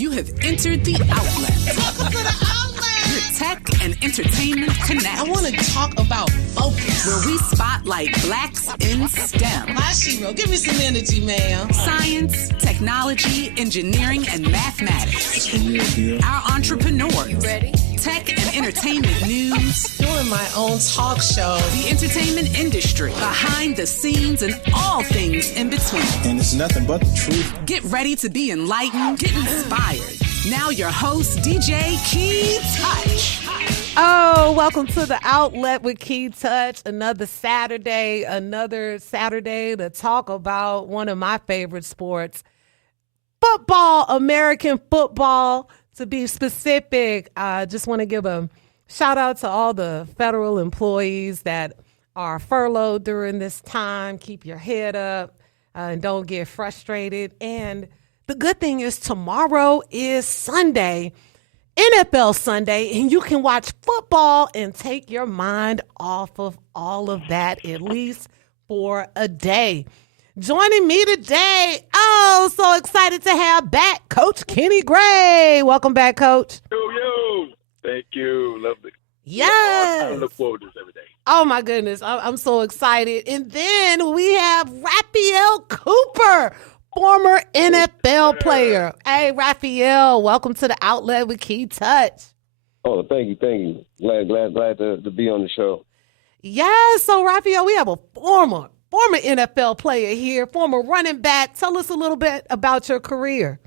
You have entered the outlet. Welcome to the outlet. Where tech and entertainment connect. I want to talk about focus. Where we spotlight blacks in STEM. My Shiro, give me some energy, ma'am. Science, technology, engineering, and mathematics. Our entrepreneurs. You ready? Tech and entertainment news. Doing my own talk show. The entertainment industry. Behind the scenes and all things in between. And it's nothing but the truth. Get ready to be enlightened, get inspired. Now your host, DJ Kei-Touch. Oh, welcome to the outlet with Kei-Touch. Another Saturday to talk about one of my favorite sports, football, American football. To be specific, I just want to give a shout out to all the federal employees that are furloughed during this time. Keep your head up and don't get frustrated. And the good thing is tomorrow is Sunday, NFL Sunday, and you can watch football and take your mind off of all of that, at least for a day. Joining me today, so excited to have back Coach Kenny Gray. Welcome back, Coach. Yo. Thank you. Lovely. Yes. I look forward to this every day. Oh, my goodness. I'm so excited. And then we have Rafael Cooper, former NFL player. Hey, Rafael, welcome to the outlet with Kei-Touch. Oh, thank you. Glad to be on the show. Yes. So, Rafael, we have a former NFL player here, former running back. Tell us a little bit about your career.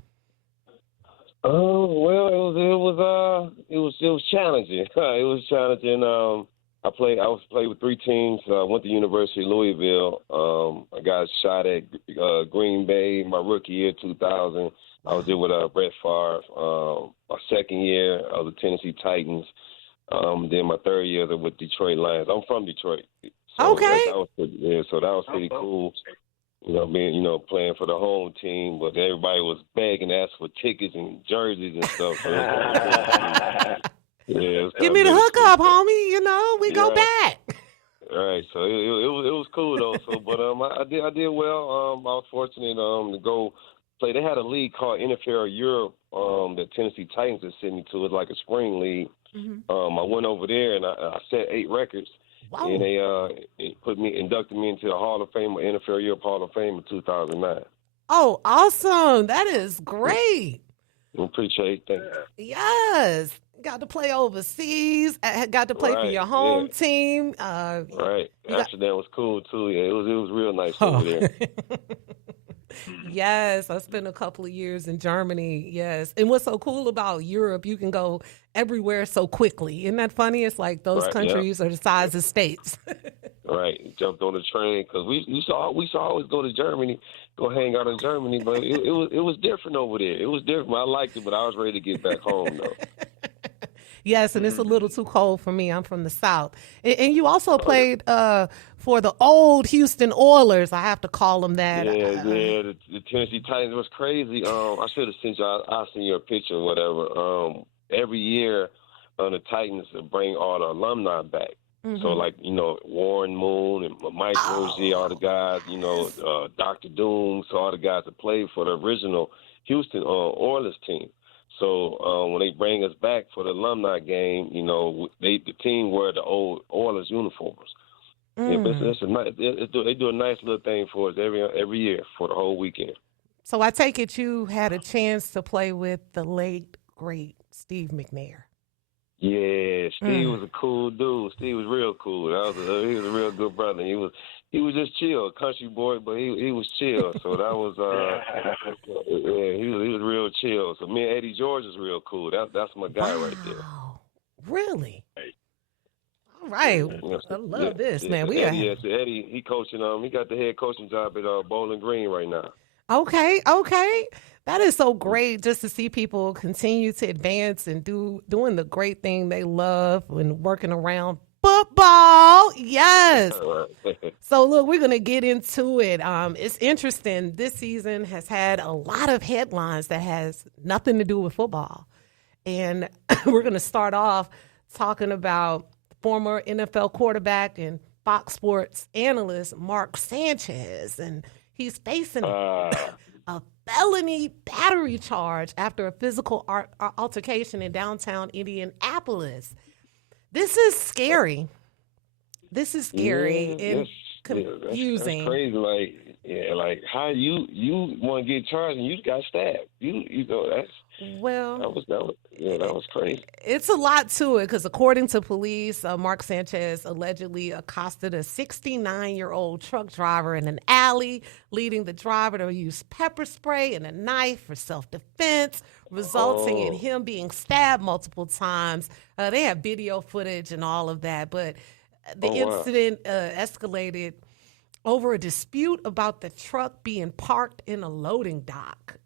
Oh, well, it was challenging. It was challenging. I played with three teams. I went to University of Louisville. I got a shot at Green Bay my rookie year, 2000. I was there with Brett Favre. My second year of the Tennessee Titans. Then my third year with Detroit Lions. I'm from Detroit. So okay. So that was pretty cool. Playing for the home team, but everybody was begging, asking for tickets and jerseys and stuff. So give me the hookup, homie. We go back. Right. So it was cool though. So, but I did well. I was fortunate to go play. They had a league called NFL Europe that Tennessee Titans had sent me to. It was like a spring league. Mm-hmm. I went over there and I set 8 records. Wow. And they inducted me into the Hall of Fame, NFL Europe Hall of Fame in 2009. Oh, awesome. That is great. Appreciate that. Yes. Got to play overseas. Got to play for your home team. Right. Amsterdam was cool, too. Yeah, it was real nice over there. Yes, I spent a couple of years in Germany, yes. And what's so cool about Europe, you can go everywhere so quickly. Isn't that funny? It's like those countries are the size of states. Right. Jumped on the train because we used to always go to Germany, go hang out in Germany, but it was different over there. It was different. I liked it, but I was ready to get back home, though. Yes, and it's a little too cold for me. I'm from the South. And you also played for the old Houston Oilers. I have to call them that. Yeah. The Tennessee Titans was crazy. I should have sent you. I'll send you a picture or whatever. Every year, the Titans bring all the alumni back. Mm-hmm. So, like, Warren Moon and Mike Rozier, all the guys, Dr. Dooms, all the guys that played for the original Houston Oilers team. So when they bring us back for the alumni game, the team wear the old Oilers uniforms. Mm. Yeah, they do a nice little thing for us every year for the whole weekend. So I take it you had a chance to play with the late, great Steve McNair. Yeah, Steve was a cool dude. Steve was real cool. He was a real good brother. He was just chill, country boy, but he was chill. So that was he was real chill. So me and Eddie George is real cool. That's my guy right there. Really? All right. I love this, man. Eddie, he coaching. He got the head coaching job at Bowling Green right now. Okay. That is so great just to see people continue to advance and doing the great thing they love and working around football. Yes. So, look, we're going to get into it. It's interesting. This season has had a lot of headlines that has nothing to do with football. And we're going to start off talking about former NFL quarterback and Fox Sports analyst Mark Sanchez. And he's facing a felony battery charge after a physical altercation in downtown Indianapolis. This is scary. This is scary and confusing. That's crazy. Like how you want to get charged and you got stabbed. You know that's. Well, that was crazy. It's a lot to it because according to police, Mark Sanchez allegedly accosted a 69-year-old truck driver in an alley, leading the driver to use pepper spray and a knife for self-defense, resulting in him being stabbed multiple times. They have video footage and all of that, but the incident escalated over a dispute about the truck being parked in a loading dock.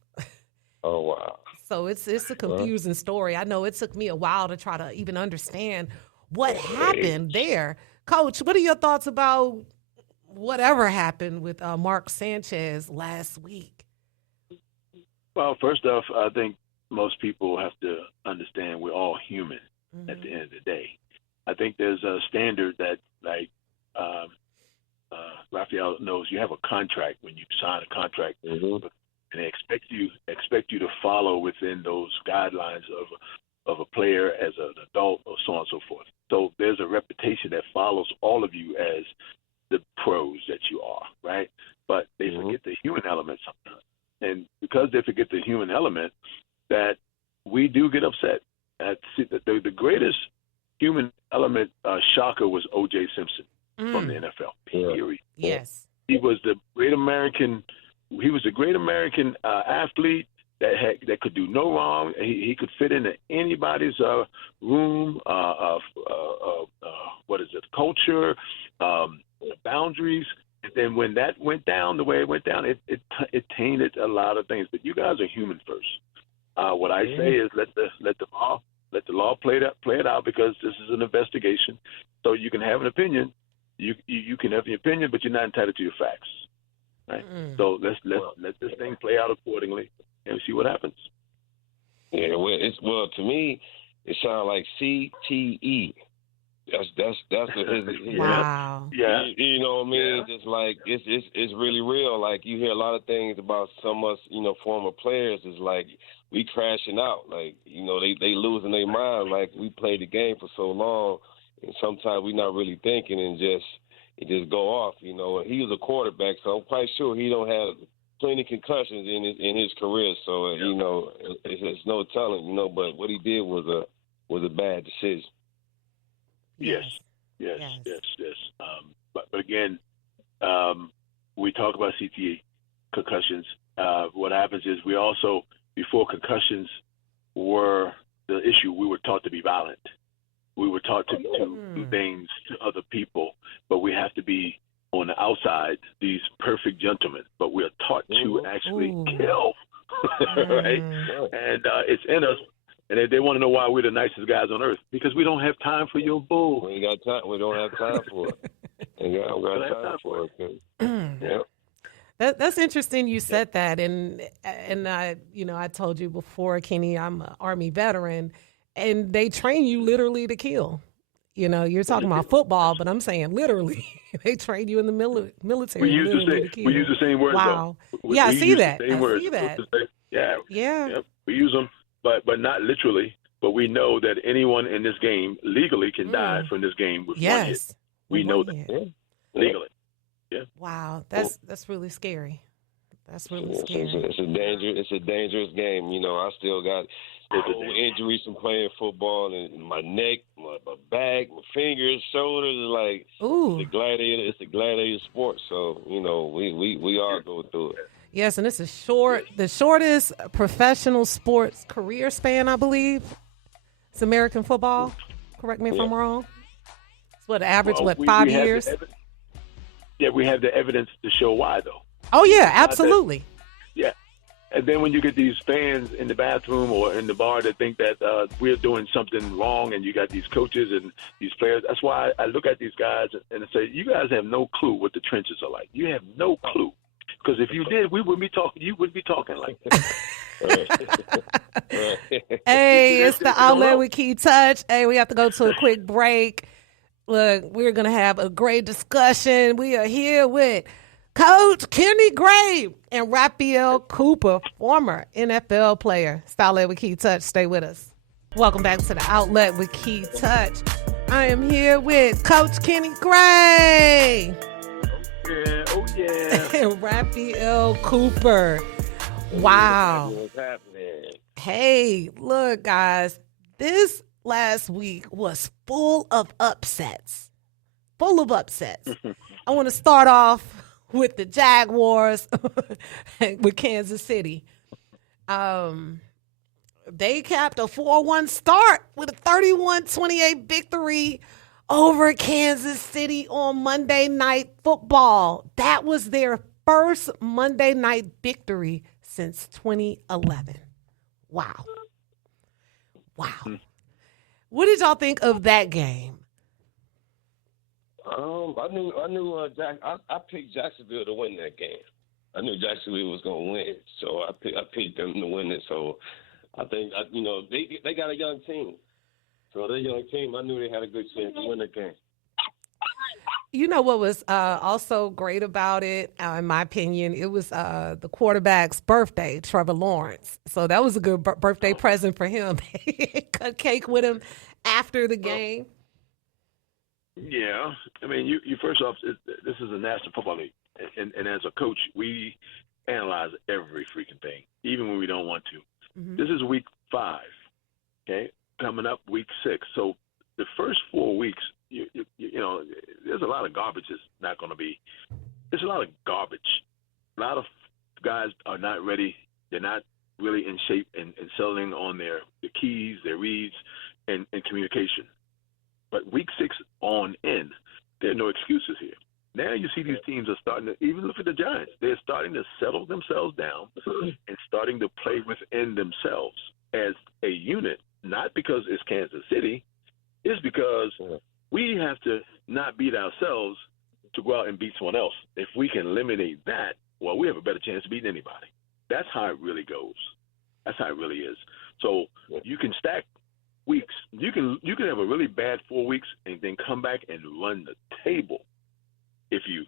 Oh, wow. So it's a confusing story. I know it took me a while to try to even understand what happened there. Coach, what are your thoughts about whatever happened with Mark Sanchez last week? Well, first off, I think most people have to understand we're all human at the end of the day. I think there's a standard that, like, Rafael knows you have a contract when you sign a contract, and they expect you to follow within those guidelines of a player as an adult or so on and so forth. So there's a reputation that follows all of you as the pros that you are, right? But they forget the human element sometimes. And because they forget the human element, that we do get upset. The greatest human element shocker was O.J. Simpson from the NFL. Period. Yes. He was the great American. He was a great American athlete that could do no wrong. He could fit into anybody's room. Culture, boundaries. And then when that went down the way it went down, it tainted a lot of things. But you guys are human first. What I say is let the law play it out, because this is an investigation. So you can have an opinion. You can have the opinion, but you're not entitled to your facts. Right. So let this thing play out accordingly and see what happens. Yeah, well to me it sounds like CTE. That's his wow. Yeah. You know what I mean? Just like it's really real. Like you hear a lot of things about some of us, former players is like we crashing out. Like, they losing their mind. Like we played the game for so long, and sometimes we're not really thinking and it just go off, He was a quarterback, so I'm quite sure he don't have plenty of concussions in his career. So it's no telling, But what he did was a bad decision. Yes. But again, we talk about CTE, concussions. What happens is we also, before concussions were the issue, we were taught to be violent. We were taught to do things to other people, but we have to be on the outside these perfect gentlemen. But we are taught to actually kill, right? And it's in us. And they want to know why we're the nicest guys on earth, because we don't have time for your bull. We ain't got time. We don't have time for it. We don't got time for it. That's interesting you said that. And I told you before, Kenny, I'm an Army veteran, and they train you literally to kill. You're talking about football, but I'm saying literally. They train you in the military. We use the same words. Wow. Though. I see that. Yeah. We use them, but not literally. But we know that anyone in this game legally can die from this game with one hit. We know that legally. Yeah. Wow, that's really scary. That's really scary. It's a dangerous game. I still got injuries from playing football, and my neck, my back, my fingers, shoulders. Like it's a gladiator sport. So we all go through it. Yes, and it's the shortest professional sports career span, I believe. It's American football. Correct me if I'm wrong. It's what average 5 years. We have the evidence to show why, though. Oh yeah, absolutely. Yeah. And then when you get these fans in the bathroom or in the bar that think that we're doing something wrong, and you got these coaches and these players, that's why I look at these guys and I say, you guys have no clue what the trenches are like. You have no clue. Because if you did, we wouldn't be talking. You wouldn't be talking like that. Hey, it's the Outlet with Kei-Touch. Hey, we have to go to a quick break. Look, we're going to have a great discussion. We are here with Coach Kenny Gray and Rafael Cooper, former NFL player. Style Led with Kei-Touch. Stay with us. Welcome back to the Outlet with Kei-Touch. I am here with Coach Kenny Gray. Oh yeah. And Rafael Cooper. Wow. What's happening? Hey, look, guys. This last week was full of upsets. Full of upsets. I want to start off with the Jaguars with Kansas City. They capped a 4-1 start with a 31-28 victory over Kansas City on Monday Night Football. That was their first Monday night victory since 2011. Wow. What did y'all think of that game? I picked Jacksonville to win that game. I knew Jacksonville was going to win, so I picked them to win it. So I think they got a young team. So their young team, I knew they had a good chance to win the game. You know what was also great about it, in my opinion? It was the quarterback's birthday, Trevor Lawrence. So that was a good birthday present for him. Cut cake with him after the game. Yeah, I mean, you first off, this is the National Football League, and as a coach, we analyze every freaking thing, even when we don't want to. Mm-hmm. This is week 5, okay? Coming up week 6. So the first 4 weeks, you know, there's a lot of garbage. There's a lot of garbage. A lot of guys are not ready. They're not really in shape and settling on their keys, their reads, and communication. But week 6 on in, there are no excuses here. Now you see these teams are starting to, even look at the Giants, they're starting to settle themselves down and starting to play within themselves as a unit, not because it's Kansas City, it's because we have to not beat ourselves to go out and beat someone else. If we can eliminate that, well, we have a better chance of beating anybody. That's how it really goes. That's how it really is. So you can stack weeks. You can have a really bad 4 weeks and then come back and run the table if you're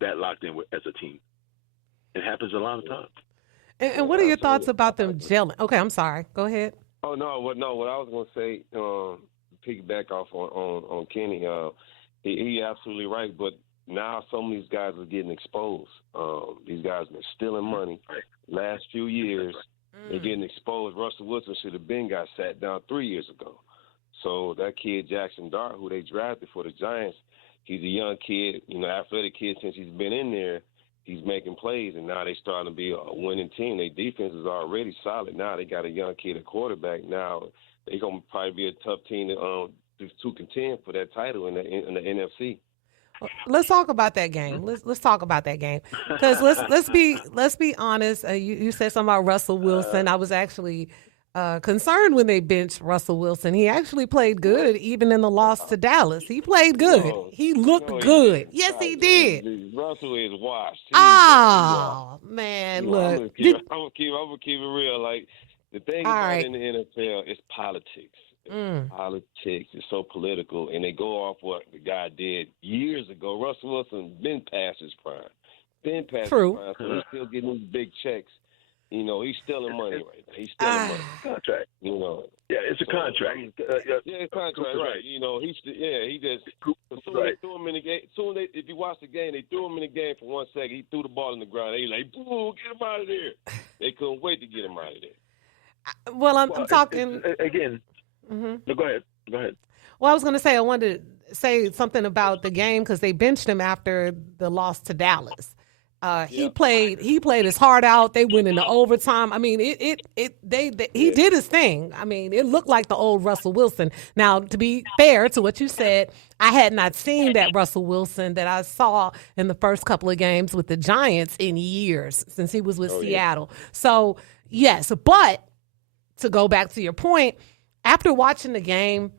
that locked in as a team. It happens a lot of times. And what are your thoughts about them gelling? Okay, I'm sorry. Go ahead. Oh no! What I was going to say, piggyback off on Kenny. He absolutely right. But now some of these guys are getting exposed. These guys have been stealing money last few years. They're getting exposed. Russell Wilson should have been got sat down 3 years ago. So that kid Jackson Dart, who they drafted for the Giants, he's a young kid, athletic kid. Since he's been in there, he's making plays, and now they starting to be a winning team. Their defense is already solid. Now they got a young kid at quarterback. Now they're gonna probably be a tough team to contend for that title in the NFC. Let's talk about that game. Let's talk about that game because let's be honest. You said something about Russell Wilson. I was actually concerned when they benched Russell Wilson. He actually played good, even in the loss to Dallas. He played good. He looked good. Yes, he did. Russell is washed. Oh man, look. I'm gonna keep it real. Like the thing in the NFL is politics. Politics is so political, and they go off what the guy did years ago. Russell Wilson been past his prime. True. So he's still getting these big checks. He's stealing money right now. He's stealing money. Contract. Yeah, it's a contract. It's contract, right? He just as soon as they threw him in the game. If you watch the game, they threw him in the game for 1 second. He threw the ball in the ground. They like, boo, get him out of there. They couldn't wait to get him out of there. Well, I'm talking again. Mm-hmm. No, go ahead. Well, I was going to say I wanted to say something about the game because they benched him after the loss to Dallas. He played his heart out. They went into overtime. I mean, he did his thing. I mean, it looked like the old Russell Wilson. Now, to be fair to what you said, I had not seen that Russell Wilson that I saw in the first couple of games with the Giants in years since he was with Seattle. So, yes, but to go back to your point, after watching the game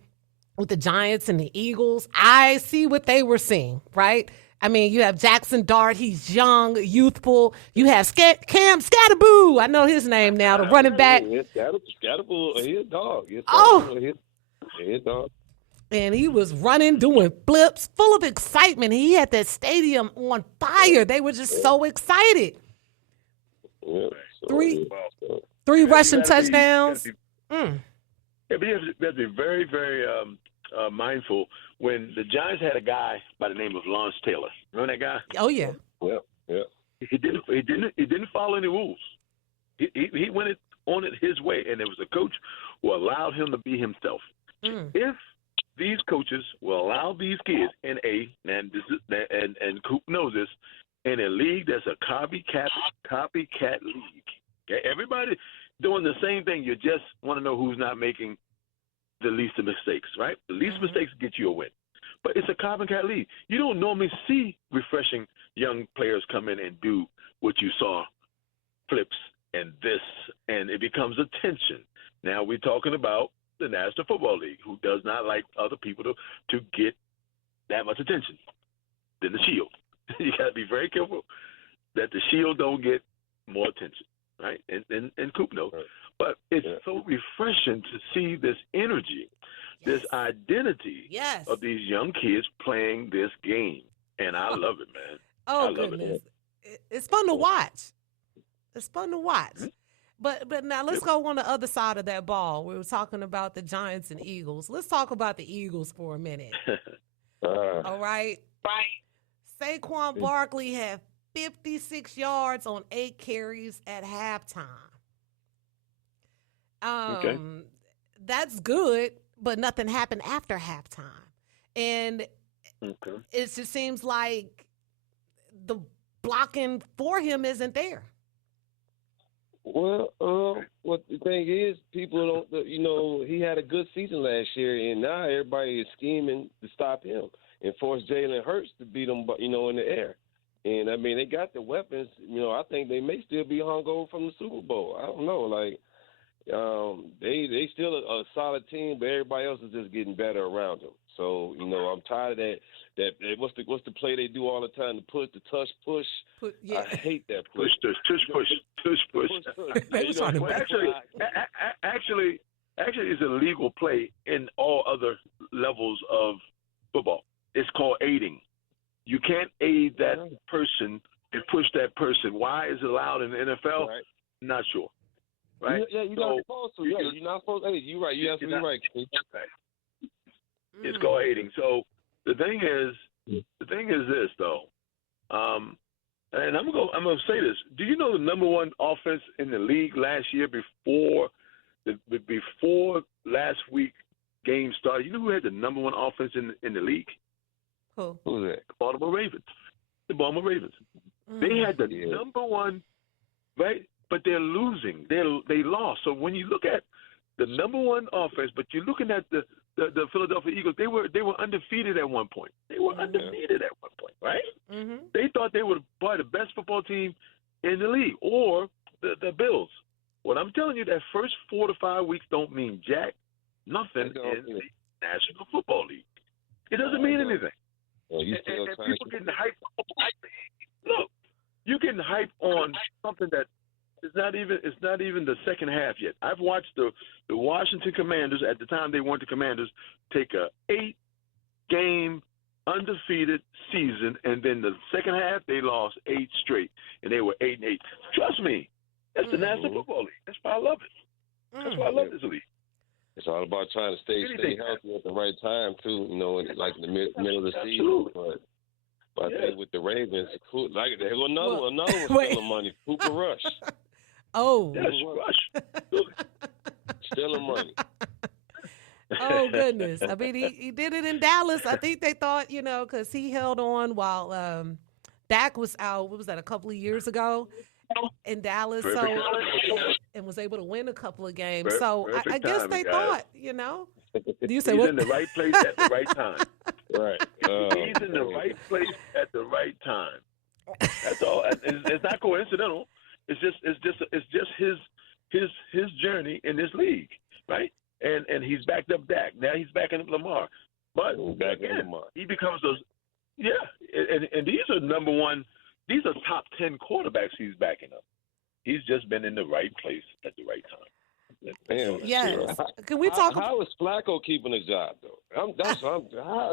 with the Giants and the Eagles, I see what they were seeing, right? I mean, you have Jackson Dart. He's young, youthful. You have Cam Scatterboo. I know his name now, the running back. Scatterboo, he's a dog. Oh. He's a dog. And he was running, doing flips, full of excitement. He had that stadium on fire. They were just so excited. Yeah, Three You rushing gotta be- touchdowns. Yeah, but you have to be very, very mindful. When the Giants had a guy by the name of Lawrence Taylor, remember that guy? Oh, yeah. yeah. He didn't follow any rules. He went on it his way, and there was a coach who allowed him to be himself. If these coaches will allow these kids and Coop knows this, in a league that's a copycat league. Okay, everybody doing the same thing. You just want to know who's not making the least of mistakes, right? The least mistakes get you a win. But it's a copycat league. You don't normally see refreshing young players come in and do what you saw, flips and this, and it becomes a tension. Now we're talking about the National Football League, who does not like other people to get that much attention than the Shield. You got to be very careful that the Shield don't get more attention, right? And Coop knows. Right. But it's so refreshing to see this energy, this identity of these young kids playing this game. And I love it, man. Oh, goodness. It's fun to watch. It's fun to watch. But now let's go on the other side of that ball. We were talking about the Giants and Eagles. Let's talk about the Eagles for a minute. All right? Saquon Barkley had 56 yards on 8 carries at halftime. That's good, but nothing happened after halftime. And it just seems like the blocking for him isn't there. Well, what the thing is, people don't, he had a good season last year, and now everybody is scheming to stop him and force Jalen Hurts to beat him, in the air. And, I mean, they got the weapons. I think they may still be hungover from the Super Bowl. I don't know. They still a solid team, but everybody else is just getting better around them. So, I'm tired of that what's the play they do all the time, the push, the touch push. I hate that push. Push. Actually, it's a legal play in all other levels of football. It's called aiding. You can't aid that person and push that person. Why is it allowed in the NFL? Right. Not sure. Right? Yeah, you're not supposed to. Yeah, you're not supposed to. Hey, you're right. You're absolutely right. It's called aiding. So the thing is this though, and I'm gonna say this. Do you know the number one offense in the league last year before last week game started? You know who had the number one offense in the league? Who? Who's that? The Baltimore Ravens. They had the number one, right? But they're losing. They lost. So when you look at the number one offense, but you're looking at the Philadelphia Eagles, they were undefeated at one point. They were undefeated at one point, right? Mm-hmm. They thought they were probably the best football team in the league, or the Bills. What I'm telling you, that first 4 to 5 weeks don't mean nothing in the National Football League. It doesn't mean anything. Well, and people getting hyped. Look, you're getting hyped on something that it's not even the second half yet. I've watched the Washington Commanders, at the time they weren't the Commanders, take a 8-game undefeated season, and then the second half they lost 8 straight, and they were 8-8. Trust me, that's the National Football League. That's why I love it. That's why I love this league. It's all about trying to stay healthy at the right time too. Like in the middle of the season. But I think with the Ravens, there go another one stealing money. Cooper Rush. Oh. Yes, Rush. Stealing money. Oh, goodness. I mean, he did it in Dallas. I think they thought, because he held on while Dak was out. What was that, a couple of years ago in Dallas? And was able to win a couple of games. I guess they thought, You say he's what? In the right place at the right time. Right. He's in the right place at the right time. That's all. It's not coincidental. It's just his journey in this league, right? And he's backed up Dak. Now he's backing up Lamar. But again, he becomes those. Yeah, and these are number one. These are top 10 quarterbacks he's backing up. He's just been in the right place at the right time. Damn, Yes. sure. Can we talk? How is Flacco keeping a job though? How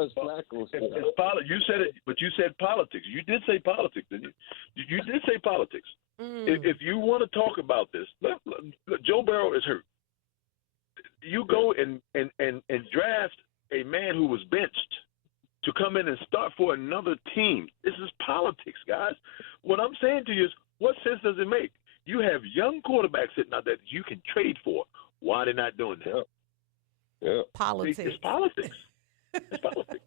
is Flacco? You said it, but you said politics. You did say politics, didn't you? You did say politics. If you want to talk about this, look, Joe Burrow is hurt. You go and draft a man who was benched to come in and start for another team. This is politics, guys. What I'm saying to you is, what sense does it make? You have young quarterbacks sitting out there that you can trade for. Why are they not doing that? Yeah. Politics. It's politics. It's politics.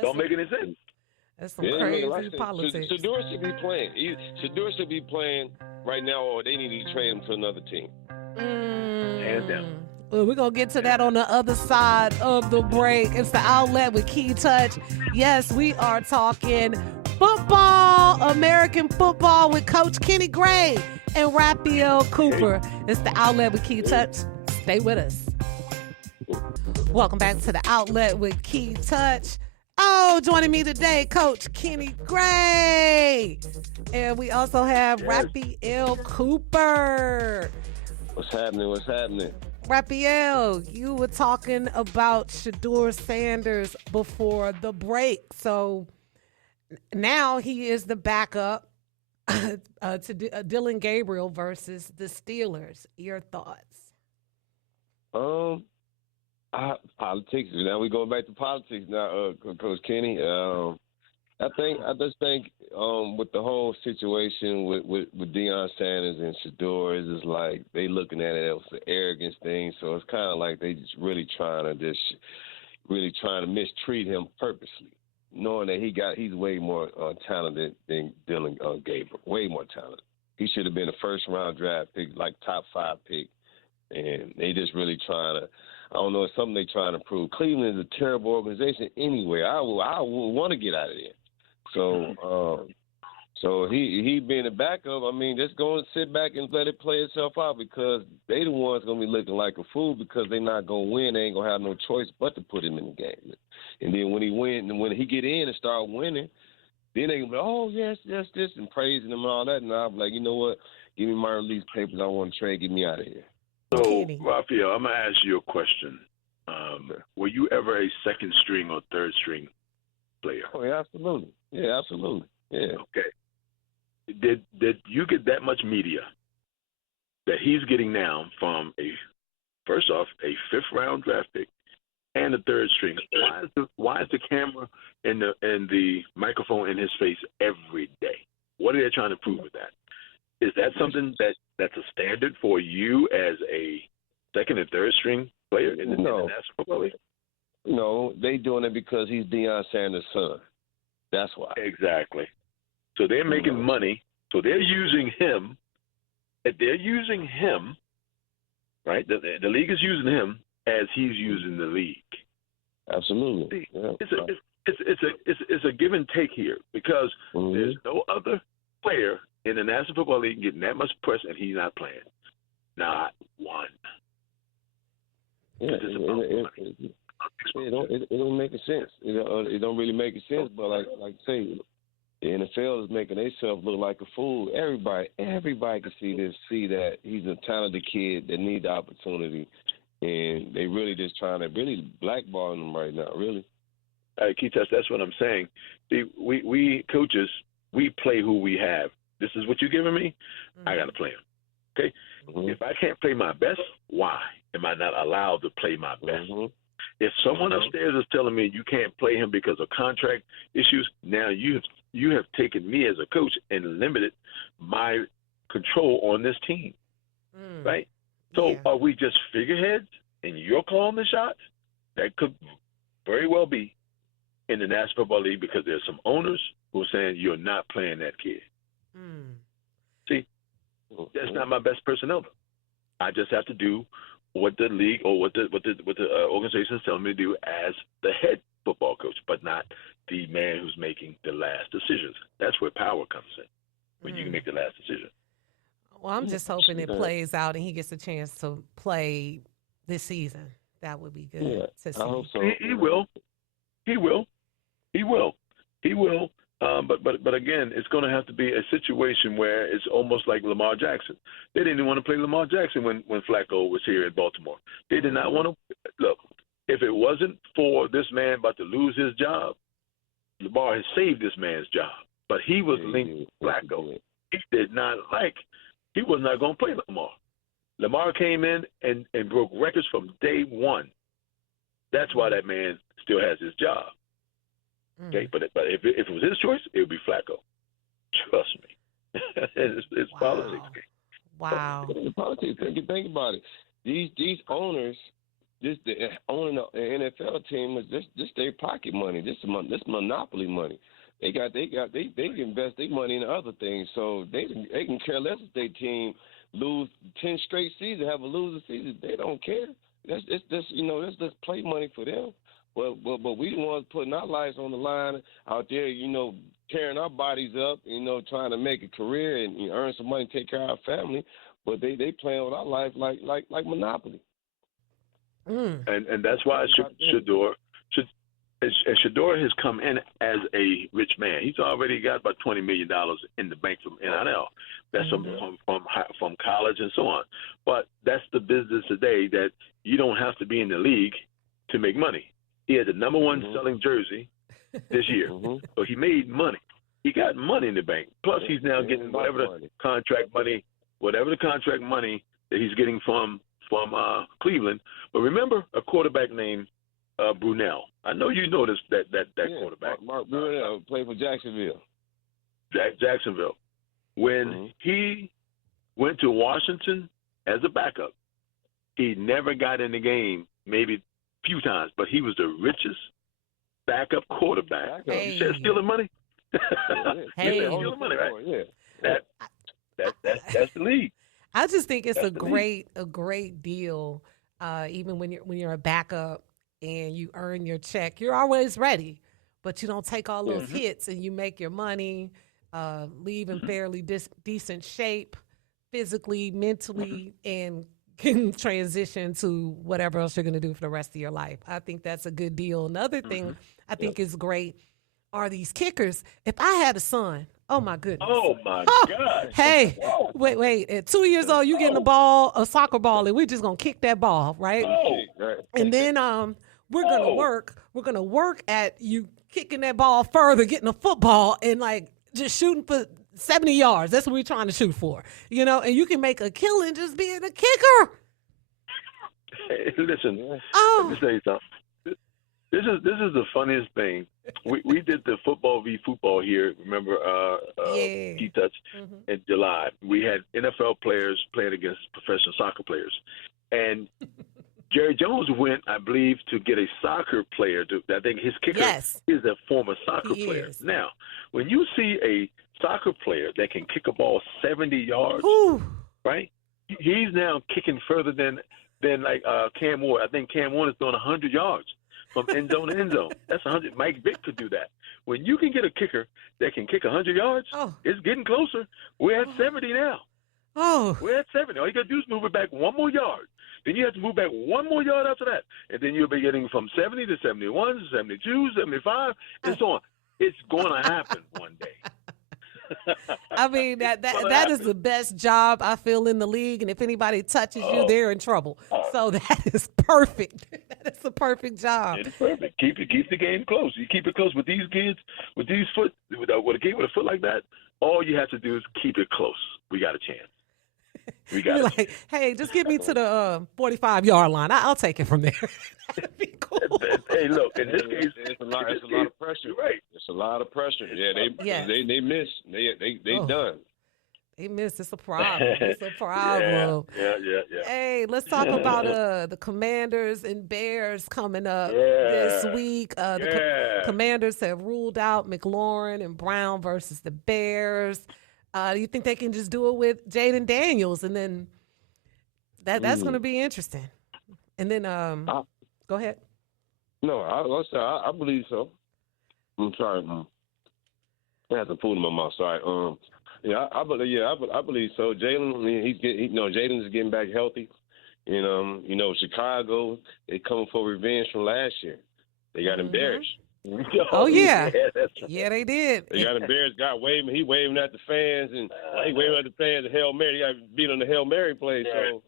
Don't make any sense. That's some crazy like politics. Shador should be playing. Shador should be playing right now, or they need to trade him to another team. Hands down. Well, we're going to get to that on the other side of the break. It's the Outlet with Kei-Touch. Yes, we are talking football, American football with Coach Kenny Gray and Rafael Cooper. It's the Outlet with Kei-Touch. Stay with us. Welcome back to the Outlet with Kei-Touch. Oh, joining me today, Coach Kenny Gray. And we also have Rafael Cooper. What's happening? Rafael, you were talking about Shador Sanders before the break. So now he is the backup to Dylan Gabriel versus the Steelers. Your thoughts? Politics. Now we going back to politics now, Coach Kenny. I just think with the whole situation with Deion Sanders and Shador, it's just like they looking at it as an arrogance thing. So it's kind of like they just really trying to mistreat him purposely, knowing that he's way more talented than Dylan Gabriel, way more talented. He should have been a first-round draft pick, like top 5 pick, and they just really trying to. I don't know, it's something they trying to prove. Cleveland is a terrible organization anyway. I would want to get out of there. So he being a backup, I mean, just go and sit back and let it play itself out, because they the ones going to be looking like a fool, because they're not going to win. They ain't going to have no choice but to put him in the game. And then when he win, and when he get in and start winning, then they can be, oh, yes, this, and praising him and all that. And I'll be like, you know what? Give me my release papers. I want to trade. Get me out of here. So, Rafael, I'm going to ask you a question. Were you ever a second string or third string player? Oh, yeah, absolutely. Yeah, absolutely. Yeah. Okay. Did you get that much media that he's getting now from first off, a 5th-round draft pick and a third string? Why is the camera and the microphone in his face every day? What are they trying to prove with that? Is that something that's a standard for you as a second and third string player in the National Football League? No, they doing it because he's Deion Sanders' son. That's why. Exactly. So they're making money. So they're using him. They're using him, right? The league is using him as he's using the league. Absolutely. Yeah. It's a give and take here, because there's no other player in the National Football League getting that much press and he's not playing. Not one. Yeah, it don't make sense. It don't really make sense. But like say, the NFL is making themselves look like a fool. Everybody can see that he's a talented kid that needs the opportunity, and they really just trying to really blackball him right now. Really. Kei-Touch, that's what I'm saying. See, we coaches, we play who we have. This is what you're giving me. I got to play him. Okay. If I can't play my best, why am I not allowed to play my best? If someone upstairs is telling me you can't play him because of contract issues, now you have taken me as a coach and limited my control on this team, right? So are we just figureheads and you're calling the shots? That could very well be in the National Football League, because there's some owners who are saying you're not playing that kid. See, that's not my best personnel. I just have to do what the league or what the organization is telling me to do as the head football coach, but not the man who's making the last decisions. That's where power comes in, when you can make the last decision. Well, I'm just hoping it plays out and he gets a chance to play this season. That would be good to see. I hope so. He will. But again, it's going to have to be a situation where it's almost like Lamar Jackson. They didn't even want to play Lamar Jackson when Flacco was here in Baltimore. They did not want to look. If it wasn't for this man about to lose his job, Lamar has saved this man's job. But he was linked to Flacco. He did not like. He was not going to play Lamar. Lamar came in and broke records from day one. That's why that man still has his job. Okay, but if it was his choice, it would be Flacco. Trust me. It's politics. Wow. Politics. Think about it. These owners, the owning the NFL team is this their pocket money. This monopoly money. They invest their money in other things, so they can care less if their team lose 10 straight seasons, have a losing season. They don't care. That's just play money for them. But we the ones putting our lives on the line out there, tearing our bodies up, trying to make a career and earn some money, take care of our family. But they playing with our life like Monopoly. And that's why Shador has come in as a rich man. He's already got about $20 million in the bank from NIL. That's from college and so on. But that's the business today, that you don't have to be in the league to make money. He had the number one selling jersey this year. So he made money. He got money in the bank. Plus, he's now getting whatever the contract money that he's getting from Cleveland. But remember a quarterback named Brunell. I know you know that quarterback. Mark Brunell played for Jacksonville. Jacksonville. When he went to Washington as a backup, he never got in the game, maybe a few times, but he was the richest backup quarterback. Hey. You said stealing money? Hey. Stealing money, right? That's the league. I just think it's a great deal. Even when you're a backup and you earn your check, you're always ready, but you don't take all those hits and you make your money, leave in fairly decent shape, physically, mentally, and can transition to whatever else you're going to do for the rest of your life. I think that's a good deal. Another thing I think is great are these kickers. If I had a son, oh my goodness. Oh my God. Hey, wait. At 2 years old, you getting a soccer ball, and we're just going to kick that ball, right? And then we're going to work at you kicking that ball further, getting a football, and just shooting for 70 yards. That's what we're trying to shoot for, and you can make a killing just being a kicker. Hey, listen, let me say something. This is the funniest thing. We did the football v football here. Remember, Kei-Touch in July. We had NFL players playing against professional soccer players, and Jerry Jones went, I believe, to get a soccer player. I think his kicker is a former soccer player. Now, when you see a soccer player that can kick a ball 70 yards, right? He's now kicking further than Cam Ward. I think Cam Ward is throwing 100 yards from end zone to end zone. That's 100. Mike Vick could do that. When you can get a kicker that can kick 100 yards, it's getting closer. We're at 70 now. We're at 70. All you got to do is move it back one more yard. Then you have to move back one more yard after that. And then you'll be getting from 70 to 71, 72, 75, and so on. It's going to happen one day. I mean, that is the best job I feel in the league. And if anybody touches you, they're in trouble. So that is perfect. That is the perfect job. It's perfect. Keep the game close. You keep it close with these kids, with a kid with a foot like that. All you have to do is keep it close. We got a chance. You're like, hey, just get me to the 45-yard line. I'll take it from there. That'd be cool. Hey, look, in this case, it's a lot of pressure. Right. It's a lot of pressure. Yeah, they miss. They done. They miss. It's a problem. It's a problem. Yeah. Hey, let's talk about the Commanders and Bears coming up this week. The Commanders have ruled out McLaurin and Brown versus the Bears. Do you think they can just do it with Jaden Daniels? And then that's going to be interesting. And then go ahead. No, I believe so. I'm sorry. I had some food in my mouth. Sorry. I believe so. Jalen, Jaden is getting back healthy. Chicago, they coming for revenge from last year. They got embarrassed. Oh, yeah. That's Yeah, they did. They got embarrassed. Got waving. He waving at the fans, and he waving at the fans. The Hail Mary. He got beat on the Hail Mary play. So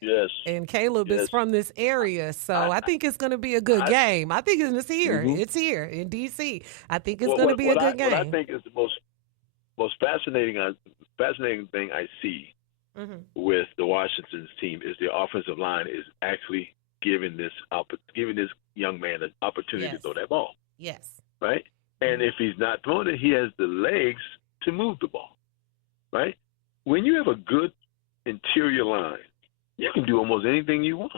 yes. And Caleb is Yes. from this area, so I think it's going to be a good game. I think it's here. Mhm. It's here in D.C. I think it's going to be a good game. What I think is the most fascinating thing I see with the Washington's team is the offensive line is actually giving this young man an opportunity to throw that ball. Yes. Right? And if he's not throwing it, he has the legs to move the ball. Right? When you have a good interior line, you can do almost anything you want.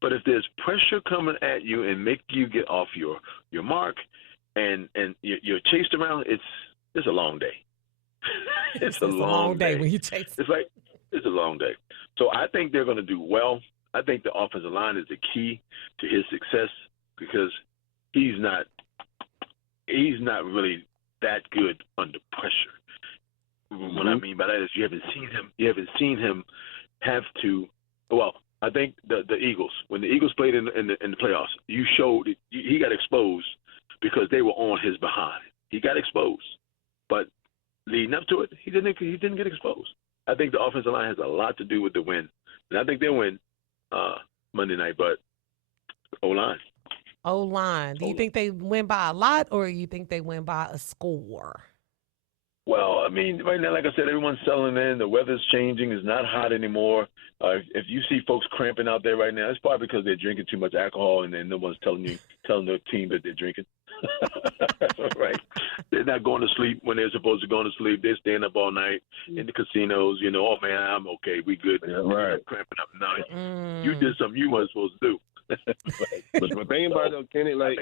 But if there's pressure coming at you and make you get off your mark and you're chased around, it's a long day. It's a long day when you chase. It's a long day. So I think they're going to do well. I think the offensive line is the key to his success because he's not really that good under pressure. What I mean by that is you haven't seen him have to. Well, I think the Eagles, when the Eagles played in the playoffs, you showed he got exposed because they were on his behind. He got exposed, but leading up to it, he didn't get exposed. I think the offensive line has a lot to do with the win, and I think they'll win Monday night. But O-line. O-line. Do you think they win by a lot, or you think they win by a score? Well, I mean, right now, like I said, everyone's settling in. The weather's changing. It's not hot anymore. If you see folks cramping out there right now, it's probably because they're drinking too much alcohol and then no one's telling the team that they're drinking. Right? They're not going to sleep when they're supposed to go to sleep. They're staying up all night in the casinos. You know, oh, man, I'm okay. We good. Yeah, right. Cramping up now. You did something you weren't supposed to do. But the thing about it, though, Kenny, like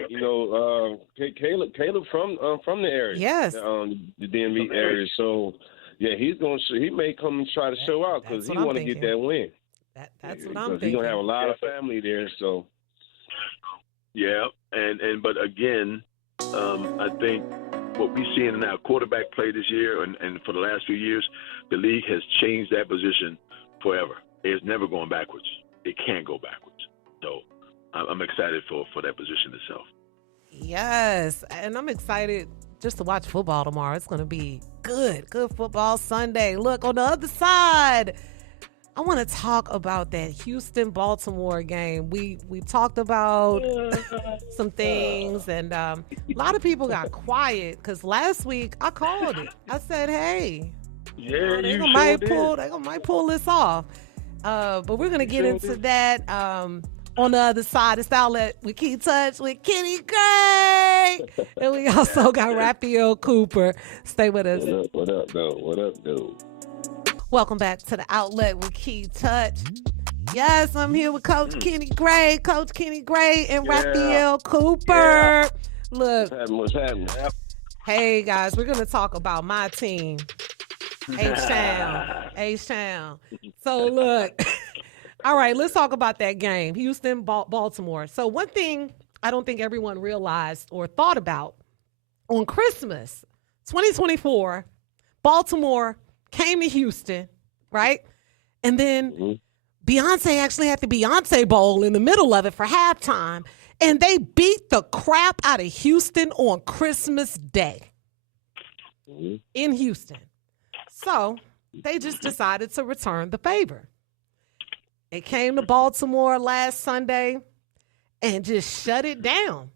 Caleb from the area, yes, the DMV area. So yeah, he may come and try to show out because he want to get that win. That's what I'm thinking. He's gonna have a lot of family there. So yeah, but again, I think what we've seen in our quarterback play this year and for the last few years, the league has changed that position forever. It's never going backwards. It can't go backwards. So I'm excited for that position itself. Yes, and I'm excited just to watch football tomorrow. It's going to be good football Sunday. Look, on the other side, I want to talk about that Houston-Baltimore game. We talked about some things, and a lot of people got quiet because last week I called it. I said, hey, they might pull this off. But we're going to get into that. On the other side, it's the outlet with Kei-Touch with Kenny Gray. And we also got Rafael Cooper. Stay with us. What up, though? Welcome back to the outlet with Kei-Touch. Yes, I'm here with Coach Kenny Gray and Rafael Cooper. Yeah. Look. What's happening? Hey, guys, we're going to talk about my team. H-Town. So, look. All right, let's talk about that game, Houston, Baltimore. So one thing I don't think everyone realized or thought about, on Christmas 2024, Baltimore came to Houston, right? And then Beyonce actually had the Beyonce Bowl in the middle of it for halftime, and they beat the crap out of Houston on Christmas Day in Houston. So they just decided to return the favor. It came to Baltimore last Sunday and just shut it down.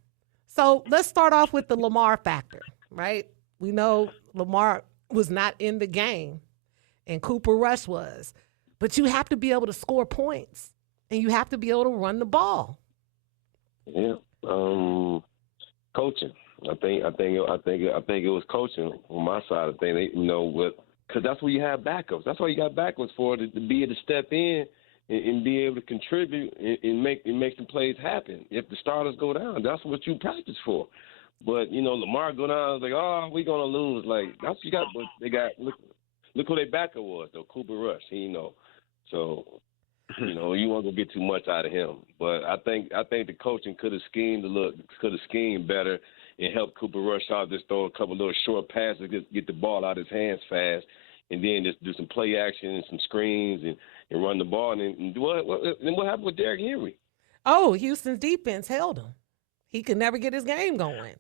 So let's start off with the Lamar factor, right? We know Lamar was not in the game and Cooper Rush was. But you have to be able to score points and you have to be able to run the ball. Yeah. Coaching. I think it was coaching on my side of things. Because that's where you have backups. That's why you got backups for to be able to step in and be able to contribute and make some plays happen. If the starters go down, that's what you practice for. But Lamar go down, it's like, oh, we're gonna lose. Like that's what you got. But they got look who their backup was though, Cooper Rush. So you won't go get too much out of him. But I think the coaching could have schemed better and helped Cooper Rush out. Just throw a couple little short passes, get the ball out of his hands fast, and then just do some play action and some screens and run the ball. And what happened with Derrick Henry? Oh, Houston's defense held him. He could never get his game going.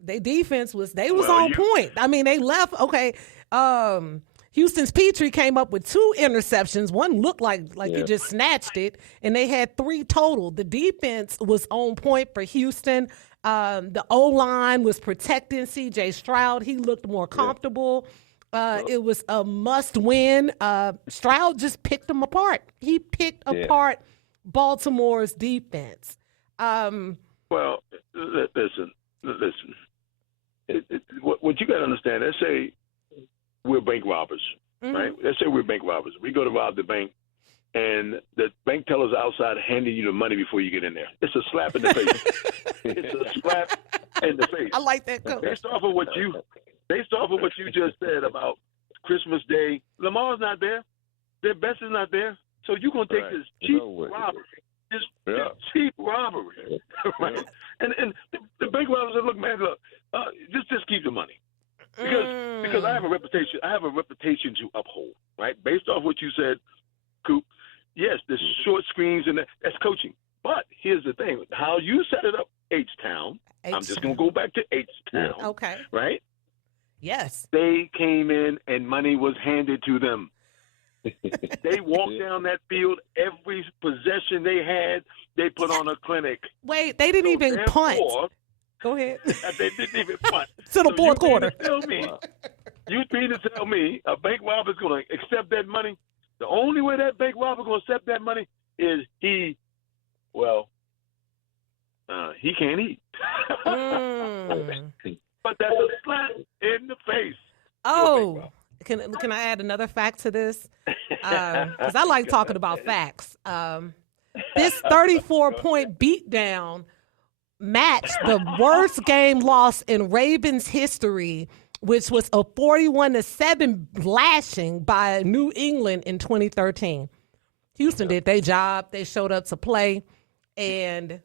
Their defense was on point. I mean, they left. Okay, Houston's Petrie came up with 2 interceptions. One looked like he just snatched it, and they had 3 total. The defense was on point for Houston. The O-line was protecting C.J. Stroud. He looked more comfortable. It was a must-win. Stroud just picked them apart. He picked apart Baltimore's defense. Well, listen. What you got to understand, let's say we're bank robbers, right? Let's say we're bank robbers. We go to rob the bank, and the bank teller's outside handing you the money before you get in there. It's a slap in the face. It's a slap in the face. I like that, Coach. Based off of what you just said about Christmas Day, Lamar's not there. Their best is not there. So you're going to take this cheap robbery. This cheap robbery, right? And the bank robbers said, "Look, man, just keep the money, because I have a reputation. I have a reputation to uphold, right? Based off what you said, Coop. Yes, the short screens and that's coaching. But here's the thing: how you set it up, H-Town. I'm just gonna go back to H-Town. Okay. Right? Yes. They came in and money was handed to them. They walked down that field. Every possession they had, they put on a clinic. Wait, they didn't even punt. Go ahead. They didn't even punt. To the fourth quarter. You mean to tell me a bank robber is going to accept that money? The only way that bank robber is going to accept that money is he can't eat. But that's a slap in the face. Oh. Can I add another fact to this? Because I like talking about facts. This 34-point beatdown matched the worst game loss in Ravens history, which was a 41-7 lashing by New England in 2013. Houston did their job. They showed up to play, and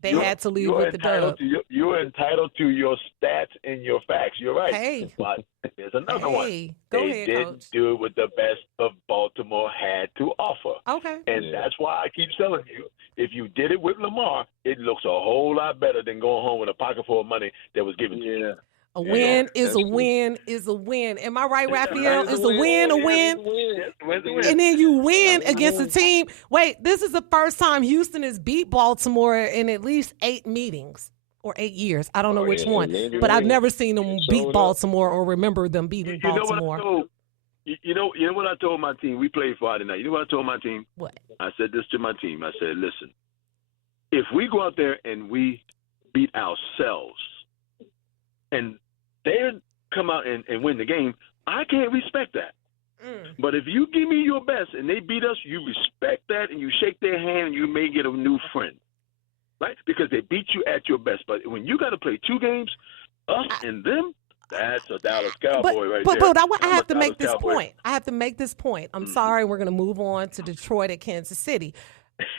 they had to leave with the dub. You're entitled to your stats and your facts. You're right. Hey. But there's another one. Go they ahead, didn't Coach. do it with the best of Baltimore had to offer. Okay. And that's why I keep telling you, if you did it with Lamar, it looks a whole lot better than going home with a pocket full of money that was given to you. A win is a win is a win. Am I right, Rafael? Is a win a win? And then you win against a team. Wait, this is the first time Houston has beat Baltimore in at least 8 meetings or 8 years. I don't know which one, but I've never seen them beat Baltimore or remember them beating Baltimore. You know what I told my team? We played Friday night. You know what I told my team? What? I said this to my team. I said, listen, if we go out there and we beat ourselves and they come out and win the game, I can't respect that. But if you give me your best and they beat us, you respect that and you shake their hand and you may get a new friend, right? Because they beat you at your best. But when you got to play 2 games, us and them, that's a Dallas Cowboy right there. But I have to make this point. I have to make this point. I'm sorry, we're going to move on to Detroit at Kansas City.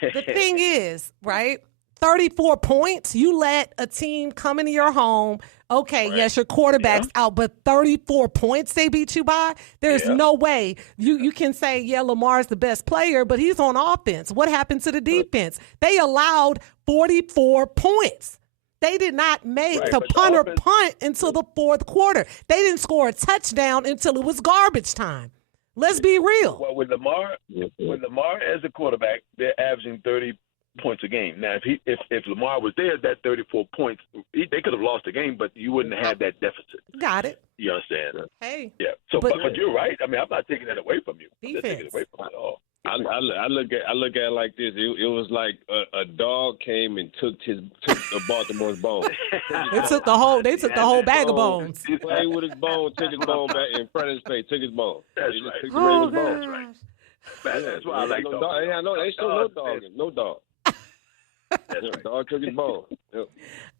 The thing is, right, 34 points, you let a team come into your home. Okay, yes, your quarterback's out, but 34 points they beat you by? There's no way. You can say, Lamar's the best player, but he's on offense. What happened to the defense? They allowed 44 points. They did not make the punter punt until the fourth quarter. They didn't score a touchdown until it was garbage time. Let's be real. Well, with Lamar as a quarterback, they're averaging 30 points a game. Now, if Lamar was there, that 34 points, they could have lost the game, but you wouldn't have had that deficit. Got it. You understand? Hey. Yeah. So, but you're right. I mean, I'm not taking that away from you. Defense. I'm not taking it away from you at all. I look at it like this. It was like a dog came and took Baltimore's bone. They took the whole bag of bones. He played with his bone, took his bone back in front of his face, took his bone. That's right. Took the Ravens' bones. Right. That's why I like dogs. I know they still no dog. No dog. That's right. Dog took his bone. Yep.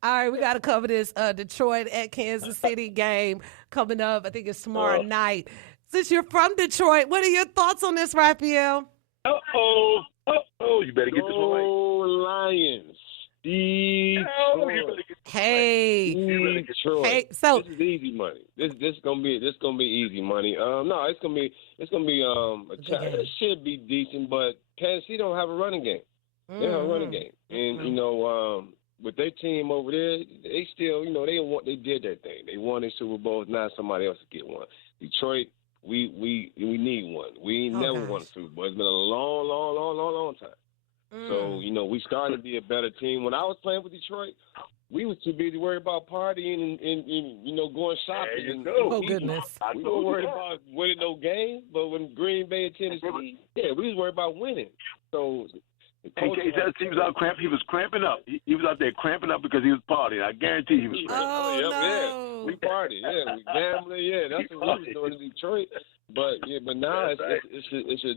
All right, we got to cover this Detroit at Kansas City game coming up. I think it's tomorrow night. Since you're from Detroit, what are your thoughts on this, Rafael? You better get this one right. Lions. Detroit. Hey, so this is easy money. This gonna be easy money. No, it's gonna be it should be decent, but Kansas City don't have a running game. They don't have a running game, and with their team over there, they still, they did their thing. They won their Super Bowls. Now somebody else to get one. Detroit, we need one. We ain't never won a Super Bowl. It's been a long time. So, we started to be a better team. When I was playing with Detroit, we was too busy worried about partying and going shopping. Oh, goodness. We weren't worried about winning no games, but when Green Bay and Tennessee, we was worried about winning. So he was out cramping. He was cramping up. He was out there cramping up because he was partying. I guarantee he was cramping. Oh, no. Yeah. We party. Yeah, we gambling. Yeah, that's what we was doing in Detroit. But now it's a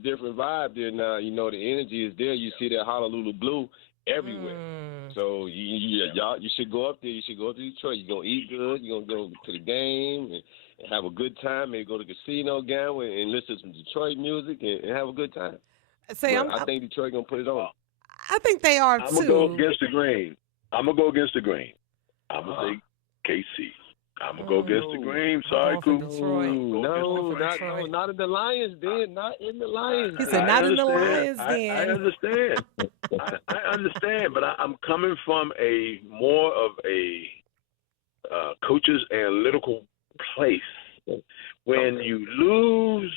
different vibe there now. The energy is there. You see that Honolulu blue everywhere. So you should go up there. You should go up to Detroit. You're gonna eat good. You're gonna go to the game and have a good time. Maybe go to the casino, gamble, and listen to some Detroit music and have a good time. I think Detroit gonna put it on. I think they are too. I'm gonna go against the grain. I'm gonna say KC. I'm gonna go against the grain. Sorry, Coop. No, not in the Lions den. Not in the Lions. He said not in the Lions den. I understand. I understand, but I'm coming from a more of a coach's analytical place. When you lose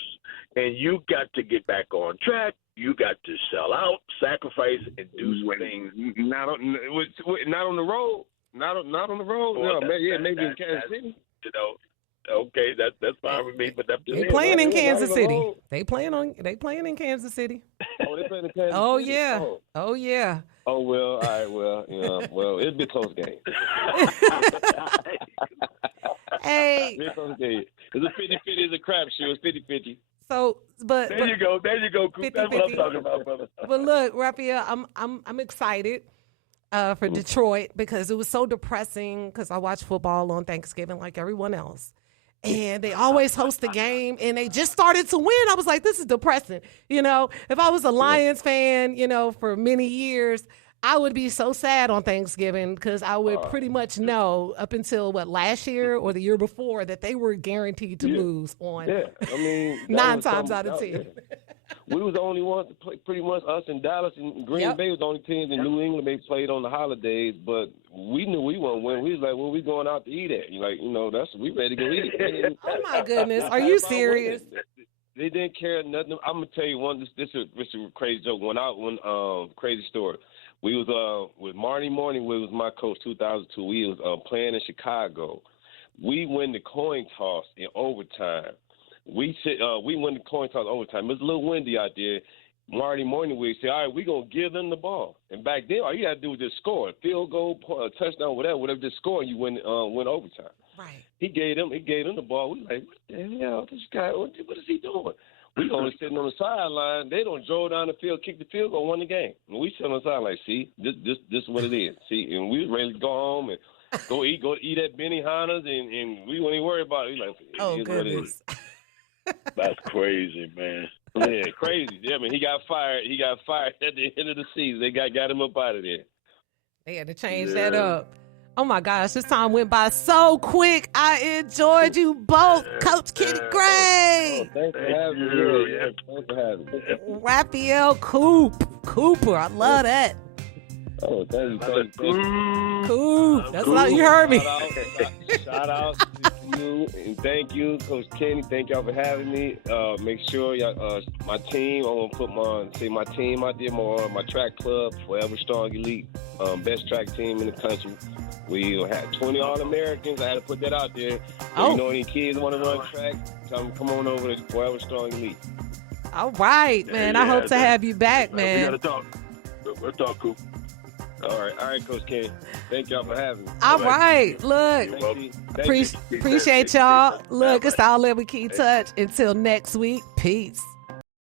and you got to get back on track, you got to sell out, sacrifice, and do some things. Not on the road. Not on the road. Well, maybe in Kansas City. Okay, that's fine with me. But they playing in Kansas City. They playing in Kansas City. Oh, they playing in Kansas Oh City? yeah. Oh yeah. Oh well. All right. Well, it'll be a close game. Hey. It's a 50-50. It's a crapshoot. It's 50-50. So, but there you go, Coop. 50, That's what I'm talking about, brother. But look, Rafael, I'm excited for Detroit because it was so depressing because I watch football on Thanksgiving like everyone else. And they always host a game, and they just started to win. I was like, this is depressing. If I was a Lions fan, for many years, I would be so sad on Thanksgiving because I would pretty much know up until, last year or the year before that they were guaranteed to lose on 9 times out of 10. We was the only ones to play, pretty much us in Dallas and Green Bay was the only teams in New England they played on the holidays, but we knew we wouldn't win. We was like, well, we going out to eat at? We ready to go eat. Oh, my goodness. Are you serious? They didn't care nothing. I'm going to tell you one, this is a crazy joke. Crazy story. We was with Marty Morning, who was my coach, 2002. We was playing in Chicago. We win the coin toss in overtime. We win the coin toss in overtime. It was a little windy out there. Marty Morning, we say, all right, we're going to give them the ball. And back then, all you had to do was just score. A field goal, a touchdown, whatever, just score, and you win overtime. Right. He gave them the ball. We like, what the hell, this guy, what is he doing? We only sitting on the sideline. They don't drove down the field, kick the field goal, won the game. And we sit on the sideline like, see, this is what it is. See, and we was ready to go home and go eat at Benihana's, and we weren't even worried about it. We like, oh, goodness. That's crazy, man. Yeah, crazy. Yeah, he got fired. He got fired at the end of the season. They got him up out of there. They had to change that up. Oh, my gosh. This time went by so quick. I enjoyed you both, Coach Kenny Gray. Thanks for having me. Yeah. Thanks for having me. Rafael Cooper. I love that. Oh, thank you. Coop. That's what you heard me. Shout out to you, and thank you, Coach Kenny. Thank y'all for having me. Make sure y'all, my team, I'm going to put my team out there, my track club, Forever Strong Elite, best track team in the country. We had 20 All-Americans. I had to put that out there. So any kids want to run track, tell them come on over to Forever Strong Elite. All right, man. I hope to have you back, man. We got to talk. We'll talk, Coop. All right, Coach Kenny. Thank y'all for having me. All right. Look, appreciate y'all. Look, it's All In with Kei-Touch. Until next week, peace.